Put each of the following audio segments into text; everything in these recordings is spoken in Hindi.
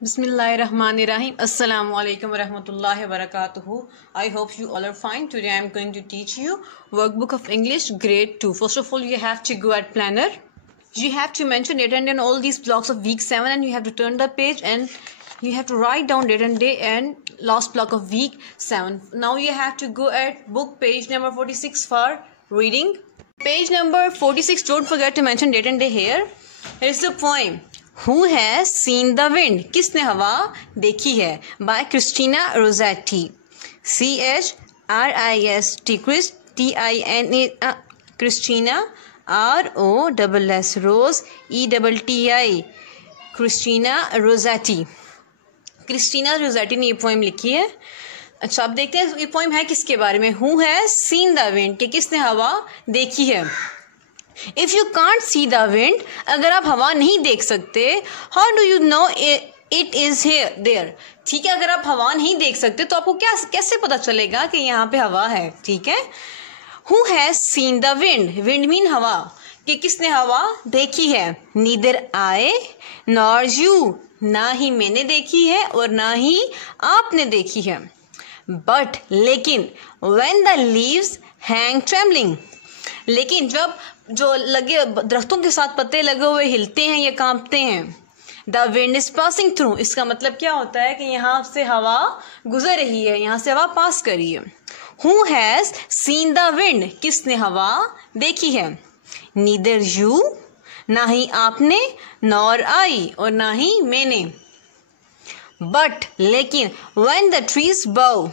Bismillahirrahmanirrahim. Assalamu alaikum wa rahmatullahi wa barakatuhu. I hope you all are fine. Today I am going to teach you workbook of English grade 2. First of all, you have to go at planner. You have to mention date and all these blocks of week 7 and you have to turn the page and you have to write down date and day and last block of week 7. Now you have to go at book page number 46 for reading. Page number 46, don't forget to mention date and day here. Here's the poem. Who has seen the wind? किसने हवा देखी है? By Christina Rossetti. CHRIST TINA Christina ROSS Rose ETTI Christina Rossetti. Christina Rossetti ने ये पोएम लिखी है. अच्छा, अब देखते हैं ये पोएम है किसके बारे में. Who has seen the wind, कि किसने हवा देखी है. If you can't see the wind, अगर आप हवा नहीं देख सकते, how do you know it is here there. ठीक है, अगर आप हवा नहीं देख सकते तो आपको कैसे पता चलेगा कि यहाँ पे हवा है. ठीक है. Who has seen the wind, wind mean हवा, कि किसने हवा देखी है. नीदर आई नॉर यू, ना ही मैंने देखी है और ना ही आपने देखी है. बट लेकिन when the leaves hang trembling, लेकिन जब जो लगे दरख्तों के साथ पत्ते लगे हुए हिलते हैं या कांपते हैं. The wind is passing through, इसका मतलब क्या होता है कि यहाँ से हवा गुजर रही है, यहाँ से हवा पास कर रही है. Who has seen the wind, किसने हवा देखी है. नीदर यू, ना ही आपने, नॉर आई, और ना ही मैंने. बट लेकिन व्हेन द ट्रीज bow,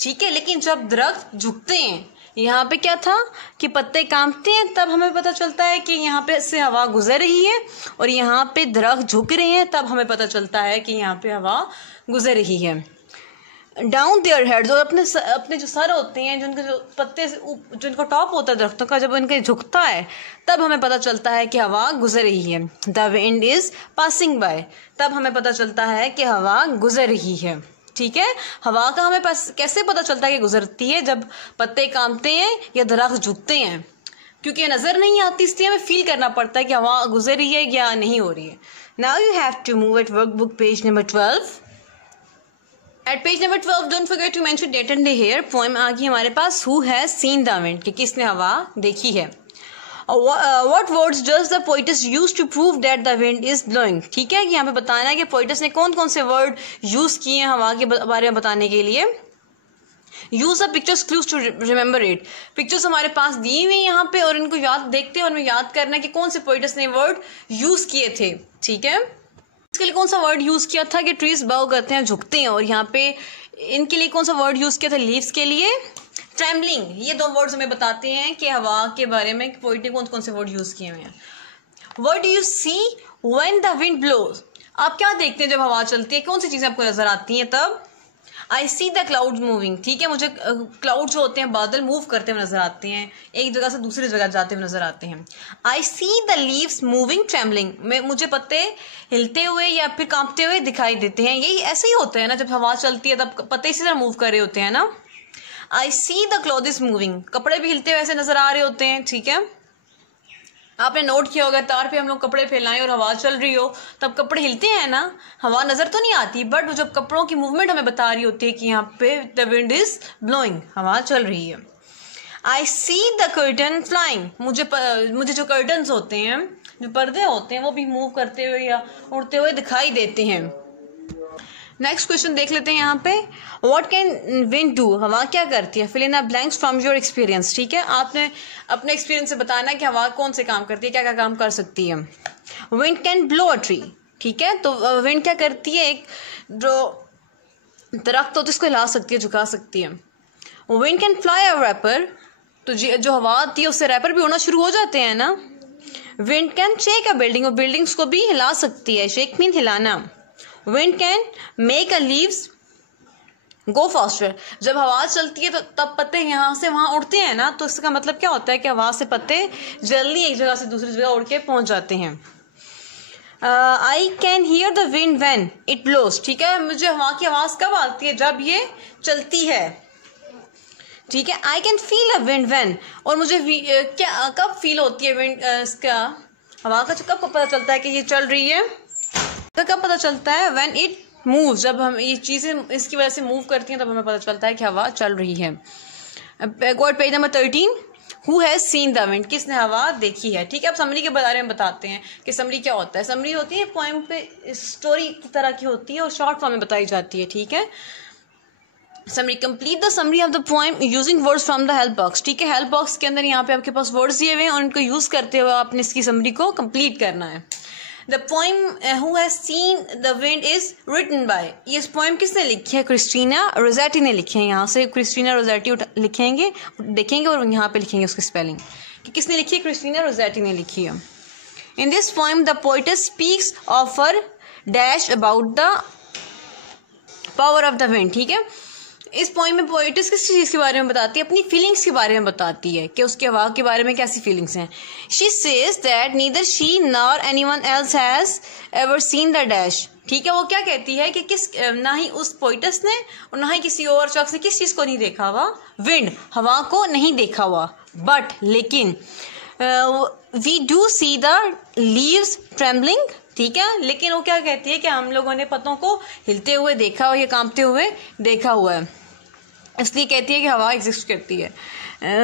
ठीक है, लेकिन जब दरख्त झुकते हैं, यहाँ पे क्या था कि पत्ते कांपते हैं, तब हमें पता चलता है कि यहाँ पे से हवा गुजर रही है, और यहाँ पे दरख्त झुक रहे हैं, तब हमें पता चलता है कि यहाँ पे हवा गुजर रही है. डाउन देयर हेड्स, और अपने जो सर होते हैं, जिनके जो पत्ते जो इनका टॉप होता है दरख्तों का, जब इनके झुकता है तब हमें पता चलता है कि हवा गुजर रही है. The wind is passing by, तब हमें पता चलता है कि हवा गुजर रही है. ठीक है. हवा का हमें कैसे पता चलता है कि गुजरती है, जब पत्ते कांपते हैं या दरख्त झुकते हैं, क्योंकि ये नजर नहीं आती, इसलिए हमें फील करना पड़ता है कि हवा गुजर रही है या नहीं हो रही है. Now you have to move at workbook page number 12. At page number 12 don't forget to mention date and day here. Poem आ गई हमारे पास. Who has seen the wind, कि किसने हवा देखी है. What words does the poetess use to prove that the wind is blowing? ठीक है, कि यहाँ पे बताना है कि पोइटस ने कौन कौन से वर्ड यूज किए हैं हवा के बारे में बताने के लिए. Use the pictures clues to remember it. Pictures हमारे पास दी हुई हैं यहाँ पे, और इनको याद देखते हैं और हमें याद करना है कि कौन से पोइटस ने वर्ड यूज किए थे. ठीक है. इसके लिए कौन सा वर्ड यूज किया था कि ट्रीज बाउ करते हैं, झुकते हैं, और यहाँ पे इनके लिए कौन सा वर्ड यूज किया था लीव्स के लिए. ट्रेम्बलिंग. ये दो वर्ड्स हमें बताते हैं कि हवा के बारे में पोइट ने कौन कौन से वर्ड यूज किए हुए हैं. What do you see when the wind blows, आप क्या देखते हैं जब हवा चलती है, कौन सी चीजें आपको नजर आती हैं तब. आई सी द क्लाउड्स मूविंग. ठीक है, मुझे क्लाउड जो होते हैं, बादल मूव करते हुए नजर आते हैं, एक जगह से दूसरी जगह जाते हुए नजर आते हैं. I see the leaves moving trembling, मुझे पत्ते हिलते हुए या फिर कांपते हुए दिखाई देते हैं. यही ऐसे ही होता है ना, जब हवा चलती है तब पत्ते इसी तरह मूव कर रहे होते हैं ना. आई सी द क्लॉथ्स मूविंग, कपड़े भी हिलते हुए ऐसे नजर आ रहे होते हैं. ठीक है. आपने नोट किया होगा, तार पे हम लोग कपड़े फैलाएं और हवा चल रही हो तब कपड़े हिलते हैं ना, हवा नजर तो नहीं आती, बट जब कपड़ों की मूवमेंट हमें बता रही होती है कि यहाँ पे द विंड इज ब्लोइंग, हवा चल रही है. आई सी द कर्टन फ्लाइंग, मुझे जो कर्टन्स होते हैं, जो पर्दे होते हैं, वो भी मूव करते हुए या उड़ते हुए दिखाई देते हैं. नेक्स्ट क्वेश्चन देख लेते हैं यहाँ पे. व्हाट कैन विंड डू, हवा क्या करती है. Fill in the blanks from your experience. ठीक है, आपने अपने एक्सपीरियंस से बताना है कि हवा कौन से काम करती है, क्या क्या काम कर सकती है. Wind can blow a tree. ठीक है, तो विंड क्या करती है, एक जो दरख्त होता है उसको हिला सकती है, झुका सकती है. Wind can fly a rapper, तो जो हवा आती है उससे रैपर भी उड़ना शुरू हो जाते हैं ना. Wind can shake a building, और बिल्डिंग्स को भी हिला सकती है. शेक मीन हिलाना. Wind can make a leaves go faster. जब हवा चलती है तो तब पत्ते यहाँ से वहाँ उड़ते हैं ना, तो इसका मतलब क्या होता है कि हवा से पत्ते जल्दी एक जगह से दूसरी जगह उड़ के पहुँच जाते हैं. I can hear the wind when it blows. ठीक है, मुझे हवा की आवाज़ कब आती है, जब ये चलती है. ठीक है. I can feel a wind when, और मुझे क्या कब फील होती है विंड, इसका हवा का कब पता चलता है कि ये चल रही है. तो कब पता चलता है? व्हेन इट मूव, जब हम ये चीज़ें इसकी वजह से मूव करती हैं तब हमें पता चलता है कि हवा चल रही है। God page number 13, who has seen the wind, किसने हवा देखी है। ठीक है, अब समरी के बारे में बताते हैं कि समरी क्या होता है। समरी होती है पोएम पे स्टोरी की तरह की होती है और शॉर्ट फॉर्म में बताई जाती है। ठीक है, summary, complete the summary of the poem using words from the help box. ठीक है, हेल्प बॉक्स के अंदर यहाँ पे आपके पास वर्ड्स दिए हुए हैं और उनको यूज करते हुए आपने इसकी समरी को कंप्लीट करना है। The poem who has seen the wind is written by, ये पोएम किसने लिखी है? क्रिस्टीना रोज़ेटी ने लिखी है। यहाँ से क्रिस्टीना रोज़ेटी लिखेंगे, देखेंगे और यहाँ पे लिखेंगे उसकी स्पेलिंग कि किसने लिखी है। क्रिस्टीना रोज़ेटी ने लिखी है। In this poem the poetess speaks of her dash about the power of the wind. ठीक है, इस पोएम में पोएटिस किस चीज़ के बारे में बताती है? अपनी फीलिंग्स के बारे में बताती है कि उसके हवा के बारे में कैसी फीलिंग्स हैं। She says that neither she nor anyone else has ever seen the dash. ठीक है, वो क्या कहती है कि ना ही उस पोएटिस ने और ना ही किसी और शख्स ने किस चीज़ को नहीं देखा हुआ? विंड, हवा को नहीं देखा हुआ। बट लेकिन we do see the leaves trembling. ठीक है, लेकिन वो क्या कहती है कि हम लोगों ने पत्तों को हिलते हुए देखा हुआ या कांपते हुए देखा हुआ है, इसलिए कहती है कि हवा एग्जिस्ट करती है।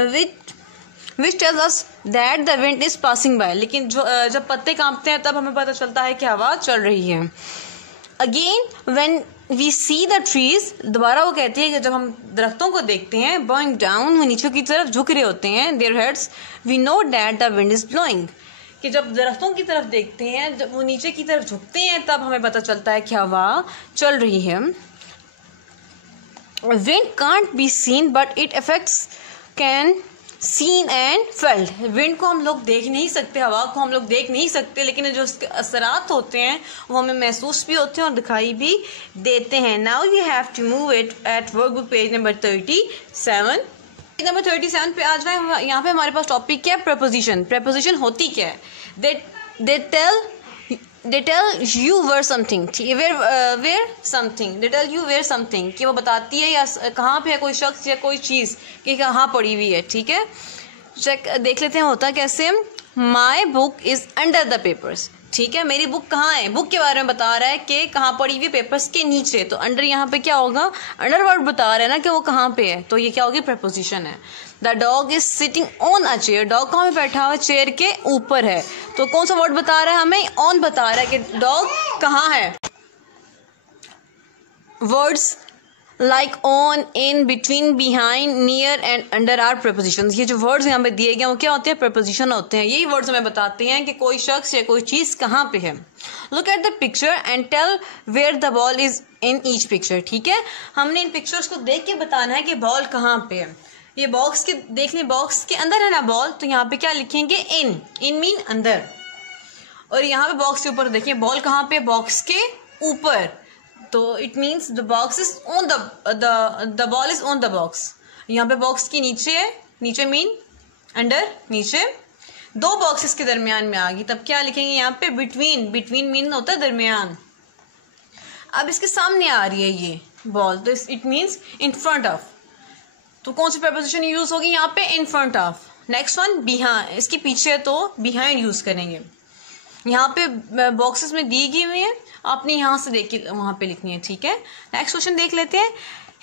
Which tells us that the wind is passing by, लेकिन जब पत्ते कांपते हैं तब हमें पता चलता है कि हवा चल रही है। Again when we see the trees, दोबारा वो कहती है कि जब हम दरख्तों को देखते हैं, बोइंग डाउन, वो नीचे की तरफ झुक रहे होते हैं, their heads, we know that the wind is blowing, कि जब दरख्तों की तरफ देखते हैं, जब वो नीचे की तरफ झुकते हैं तब हमें पता चलता है कि हवा चल रही है। Wind can't be seen but it affects can seen and felt। Wind को हम लोग देख नहीं सकते, हवा को हम लोग देख नहीं सकते, लेकिन जो उसके असरात होते हैं वो हमें महसूस भी होते हैं और दिखाई भी देते हैं। Now you have to move it at workbook page number 37। Page number 37 पे आ जाए। यहाँ पे हमारे पास टॉपिक क्या है? प्रपोजिशन। प्रपोजिशन होती क्या है? They tell you where something, where something, they tell you where something, कि वो बताती है या कहाँ पे है कोई शख्स या कोई चीज़ कि कहाँ पड़ी हुई है। ठीक है, चेक देख लेते हैं होता कैसे। My book is under the papers। ठीक है, मेरी बुक कहाँ है? बुक के बारे में बता रहा है कि कहाँ पड़ी हुई, पेपर्स के नीचे। तो अंडर यहाँ पे क्या होगा? अंडर वर्ड बता रहा है ना कि वो कहाँ पे है, तो ये क्या होगी? प्रपोजिशन है। The dog is sitting on a chair, dog कहाँ पे बैठा हुआ है? चेयर के ऊपर है। तो कौन सा वर्ड बता रहा है हमें? ऑन बता रहा है कि डॉग कहाँ है। Words like on, in, between, behind, near and under are prepositions. ये जो वर्ड्स यहाँ पे दिए गए वो क्या होते हैं? प्रपोजिशन होते हैं। यही वर्ड्स हमें बताते हैं कि कोई शख्स या कोई चीज़ कहाँ पे है। Look at the picture and tell where the ball is in each picture. ठीक है, हमने इन पिक्चर्स को देख के बताना है कि बॉल कहाँ पे है। ये बॉक्स के देख लें, बॉक्स के अंदर है ना बॉल, तो यहाँ पे क्या लिखेंगे? इन मीन अंदर। और यहाँ पे बॉक्स के ऊपर देखिए बॉल कहाँ पे? बॉक्स के ऊपर। तो it means the box is on the ball is on the box. यहाँ पे बॉक्स के नीचे है, नीचे मीन अंडर, नीचे। दो बॉक्सेस के दरमियान में आ गई, तब क्या लिखेंगे यहाँ पे? बिटवीन। बिटवीन मीन होता है दरमियान। अब इसके सामने आ रही है ये बॉल, तो it means in front of. तो कौन सी प्रपोजिशन यूज होगी यहाँ पे? इन front of. Next one behind, इसके पीछे तो बिहाइंड यूज करेंगे। यहाँ पे बॉक्सेस में दी गई हुई है, आपने यहाँ से देख के वहाँ पे लिखनी है। ठीक है, नेक्स्ट क्वेश्चन देख लेते हैं।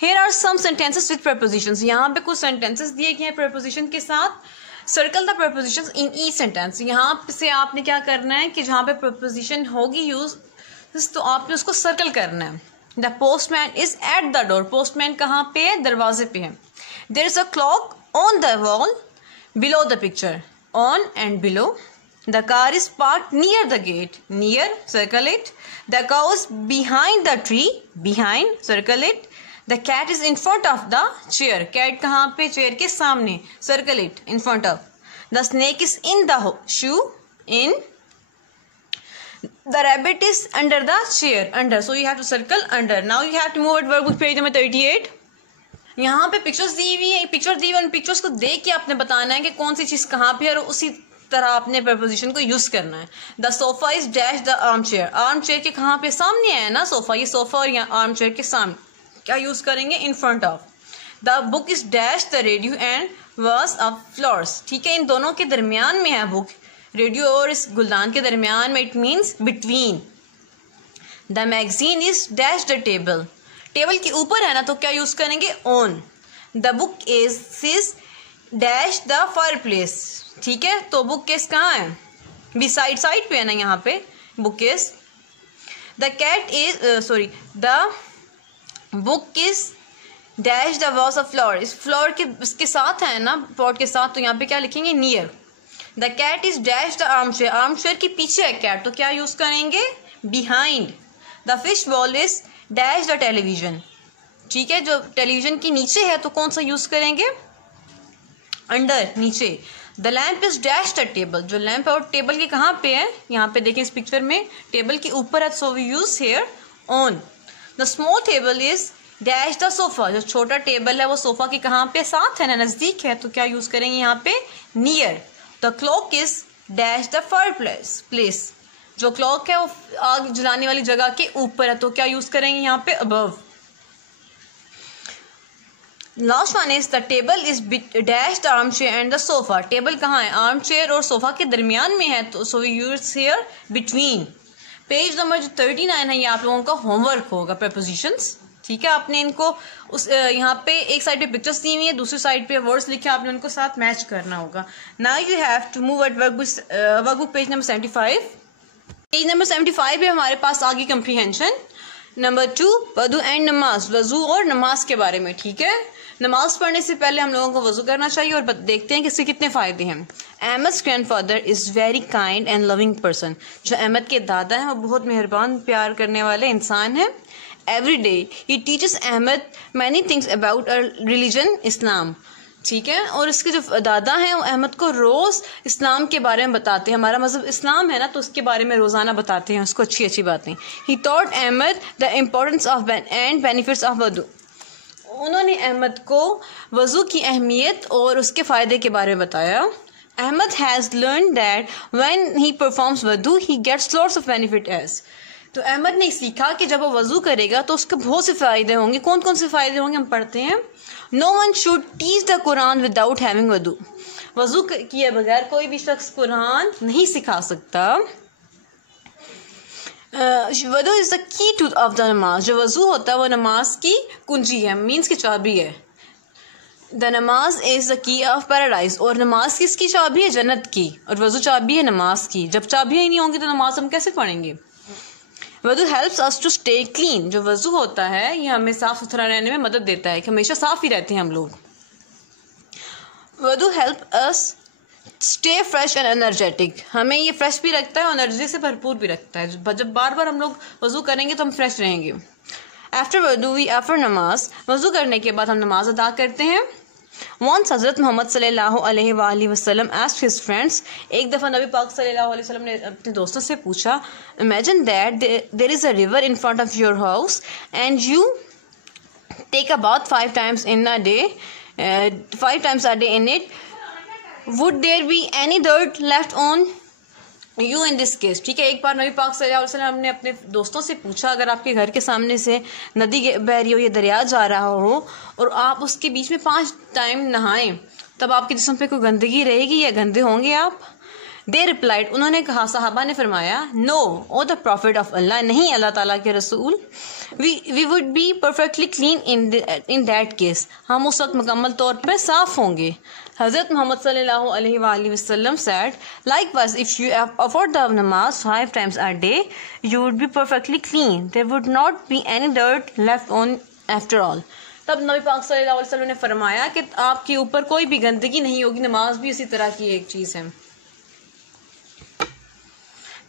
Here are some sentences with prepositions। यहाँ पे कुछ सेंटेंसेस दिए गए हैं प्रपोजिशन के साथ। Circle the propositions in each sentence. यहाँ से आपने क्या करना है कि जहाँ पे प्रपोजिशन होगी यूज, तो आपने उसको सर्कल करना है। The postman is at the door, postman कहाँ पे है? दरवाजे पे है। There is a clock on the wall below the picture, on and below. The car is parked near the gate, near, circle it. The cow is behind the tree, behind, circle it. The cat is in front of the chair, cat कहाँ पे? चेयर के सामने, circle it, in front of. The snake is in the shoe, in. The rabbit is under the chair, under. So you have to circle under. Now you have to move at workbook page number 38. यहाँ पे पिक्चर्स दी हुई है, पिक्चर दी हुई है, उन पिक्चर्स को देख के आपने बताना है कि कौन सी चीज़ कहाँ पे है और उसी तरह आपने प्रपोजिशन को यूज करना है। The sofa is dash the arm chair, arm chair के कहाँ पे? सामने है ना सोफा, ये सोफा और यहाँ आर्म चेयर के सामने क्या यूज करेंगे? इन front of. The book is dash the radio and was of floors. ठीक है, इन दोनों के दरमियान में है बुक, रेडियो और इस गुलदान के दरमियान में, it means between. The magazine is dash the table, table के ऊपर है ना तो क्या यूज करेंगे on. The book is dash the fire place, ठीक है, तो बुक केस कहाँ है, बी साइड पे है ना यहाँ पे book case. The cat is the book is dash the was of floor, इस फ्लोर के इसके साथ है ना पॉट के साथ, तो यहाँ पे क्या लिखेंगे near. The cat is dash the armchair, armchair के पीछे है कैट, तो क्या यूज करेंगे behind. The fish ball is dash the television, ठीक है, जो टेलीविजन के नीचे है तो कौन सा यूज करेंगे अंडर, नीचे। The lamp is dash the table, जो लैम्प है और टेबल के कहाँ पे है, यहाँ पे देखिए इस पिक्चर में टेबल के ऊपर है, so we use here on. The small table is dash the sofa, जो छोटा टेबल है वो सोफा के कहाँ पे साथ है ना, नजदीक है, तो क्या यूज करेंगे यहाँ पे near. The clock is dash the fire place, जो क्लॉक है वो आग जलाने वाली जगह के ऊपर है, तो क्या यूज करेंगे यहाँ पे above. Last one is the table is dash the arm chair and the sofa, table कहाँ है, आर्म चेयर और सोफा के दरमियान में है, तो so we use here between. Page number जो 39 है ये आप लोगों का होमवर्क होगा प्रेपोजिशंस, ठीक है, आपने इनको उस यहाँ पे एक साइड पे पिक्चर्स दी हुई है, दूसरी साइड पे वर्ड्स लिखे, आपने उनको साथ मैच करना होगा। Now you have to move at workbook page number 75। Page number 75 पे हमारे पास आगे कंप्रीहेंशन नंबर 2 वजू एंड नमाज, वजू और नमाज के बारे में, ठीक है। नमाज पढ़ने से पहले हम लोगों को वजू करना चाहिए और देखते हैं कि इसके कितने फ़ायदे हैं। Ahmad grandfather is very kind and loving person, जो अहमद के दादा हैं वो बहुत मेहरबान प्यार करने वाले इंसान हैं। Every day he teaches Ahmad many things about a religion Islam, ठीक है, और इसके जो दादा हैं वो अहमद को रोज़ इस्लाम के बारे में बताते हैं, हमारा मज़हब इस्लाम है ना तो उसके बारे में रोज़ाना बताते हैं उसको अच्छी अच्छी बातें। He taught Ahmad the importance of and benefits of wazu, उन्होंने अहमद को वज़ू की अहमियत और उसके फ़ायदे के बारे में बताया। Ahmad has learn that when he performs वजू he gets lots of benefit age, तो अहमद ने सीखा कि जब वो वज़ू करेगा तो उसके बहुत से फ़ायदे होंगे। कौन कौन से फ़ायदे होंगे हम पढ़ते हैं। No one should teach the Quran without having wazu, वज़ू किए बगैर कोई भी शख्स कुरान नहीं सिखा सकता। वज़ू is the key two of the नमाज, जो वज़ू होता है वो नमाज की कुंजी है, मीन्स की चाबी है। द नमाज इज़ द की ऑफ पैराडाइज, और नमाज किसकी चाबी है, जन्नत की, और वज़ू चाबी है नमाज की। जब चाबियाँ ही नहीं होंगी तो नमाज हम कैसे पढ़ेंगे। Wazu helps us to stay clean, जो वज़ू होता है ये हमें साफ़ सुथरा रहने में मदद देता है कि हमेशा साफ़ ही रहते हैं हम लोग। वज़ू help us stay fresh and energetic, हमें ये फ्रेश भी रखता है और एनर्जी से भरपूर भी रखता है। जब बार बार हम लोग वज़ू करेंगे तो हम फ्रेश रहेंगे। आफ्टर वज़ू वी आफ्टर नमाज, वज़ू करने के बाद हम नमाज अदा करते हैं। वंस हज़रत मोहम्मद सल्लल्लाहु अलैहि वसल्लम आस्क्ड हिज फ्रेंड्स, एक दफ़ा नबी पाक सल्लल्लाहु अलैहि वसल्लम ने अपने दोस्तों से पूछा, imagine that there is a river in front of your house and you take about 5 times in a day, 5 times a day in it, would there be any dirt left on you in this case, ठीक है। एक बार नबी पाक सल्लल्लाहु अलैहि वसल्लम ने अपने दोस्तों से पूछा, अगर आपके घर के सामने से नदी बह रही हो या दरिया जा रहा हो और आप उसके बीच में 5 टाइम नहाएं, तब आपके जिस्म पे कोई गंदगी रहेगी या गंदे होंगे आप। दे रिप्लाइड, उन्होंने कहा, सहाबा ने फरमाया, no oh the prophet of Allah, नहीं अल्लाह ताला के रसूल, we would be perfectly clean in that case, हम उस वक्त मुकम्मल तौर पर साफ़ होंगे। हज़रत मोहम्मद सल्लल्लाहु अलैहि वसल्लम said, likewise if you afford the namaz 5 times a day, you would be perfectly clean, there would not be any dirt left on after all। तब नबी पाक सल्लल्लाहु अलैहि वसल्लम ने फरमाया कि आपके ऊपर कोई भी गंदगी नहीं होगी। नमाज भी इसी तरह की एक चीज़ है।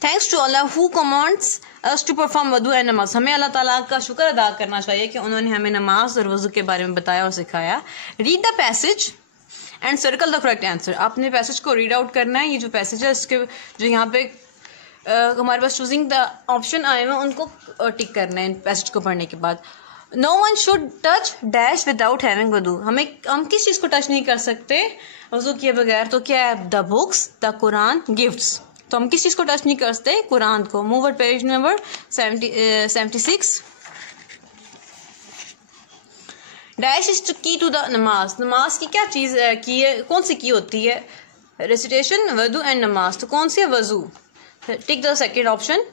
Thanks to Allah who commands us to perform wazu and namaz, हमें अल्लाह ताला का शुक्र अदा करना चाहिए कि उन्होंने हमें नमाज और वज़ू के बारे में बताया और सिखाया। Read the passage and circle the correct answer, आपने पैसेज को रीड आउट करना है। ये जो पैसेज है इसके जो यहाँ पे हमारे पास चूजिंग द ऑप्शन आए हुए उनको टिक करना है पैसेज को पढ़ने के बाद। No one should touch dash without having wazu, हम किस चीज़ को टच नहीं कर सकते वज़ू किए बगैर, तो क्या है, the books, the Quran, gifts, तो हम किस चीज़ को टच नहीं कर सकते, कुरान को। Move at page number 76। Dash is की टू द नमाज, नमाज की क्या चीज़ की है, कौन सी की होती है, रेसिटेशन, वज़ू एंड नमाज, तो कौन सी है, वज़ू। Tick the second option.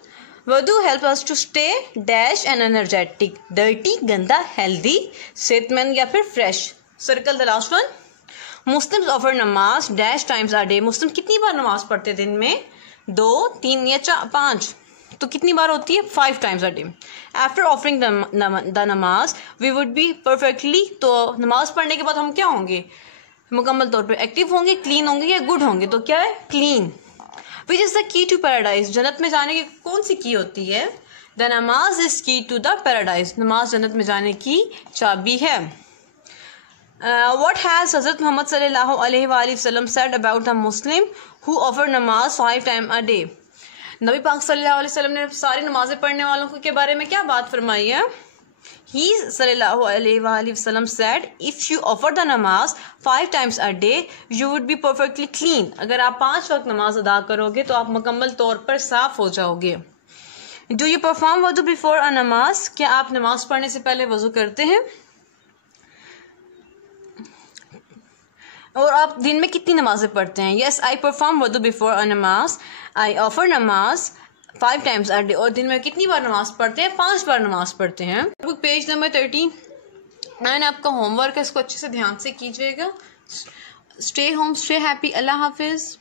Wudu help us to stay dash and energetic, dirty गंदा, हेल्दी सेहतमंद या फिर fresh. Circle the last one. Muslims offer namaz dash times a day, Muslim कितनी बार नमाज पढ़ते हैं दिन में? 2, 3 या 5, तो कितनी बार होती है? 5 times a day. After offering the नमाज वी वुड बी परफेक्टली, तो नमाज पढ़ने के बाद हम क्या होंगे? मुकम्मल तौर पे एक्टिव होंगे, क्लीन होंगे या गुड होंगे? तो क्या है? Clean. Which is the key to paradise, जन्नत में जाने की कौन सी की होती है? द नमाज इज की टू द पैराडाइज, नमाज जन्नत में जाने की चाबी है। What has Hazrat Muhammad sallallahu alaihi wasallam said about the Muslim who offer namaz 5 times a day? नबी पाक सल्लल्लाहु अलैहि वसल्लम ने सारी नमाजें पढ़ने वालों के बारे में क्या बात फरमाई है? He sallallahu alaihi wasallam said, if you offer the namaz 5 times a day, you would be perfectly clean. अगर आप 5 वक्त नमाज अदा करोगे तो आप मुकम्मल तौर पर साफ हो जाओगे। Do you perform wudu before a namaz? क्या आप नमाज पढ़ने से पहले वजू करते हैं? और आप दिन में कितनी नमाजें पढ़ते हैं? यस, आई परफॉर्म वुदू बिफोर अ नमाज, आई ऑफर नमाज 5 टाइम्स अ डे। और दिन में कितनी बार नमाज पढ़ते हैं? 5 बार नमाज पढ़ते हैं। बुक पेज नंबर 39 आपका होमवर्क है, इसको अच्छे से ध्यान से कीजिएगा। Stay home, stay happy. अल्लाह हाफिज़।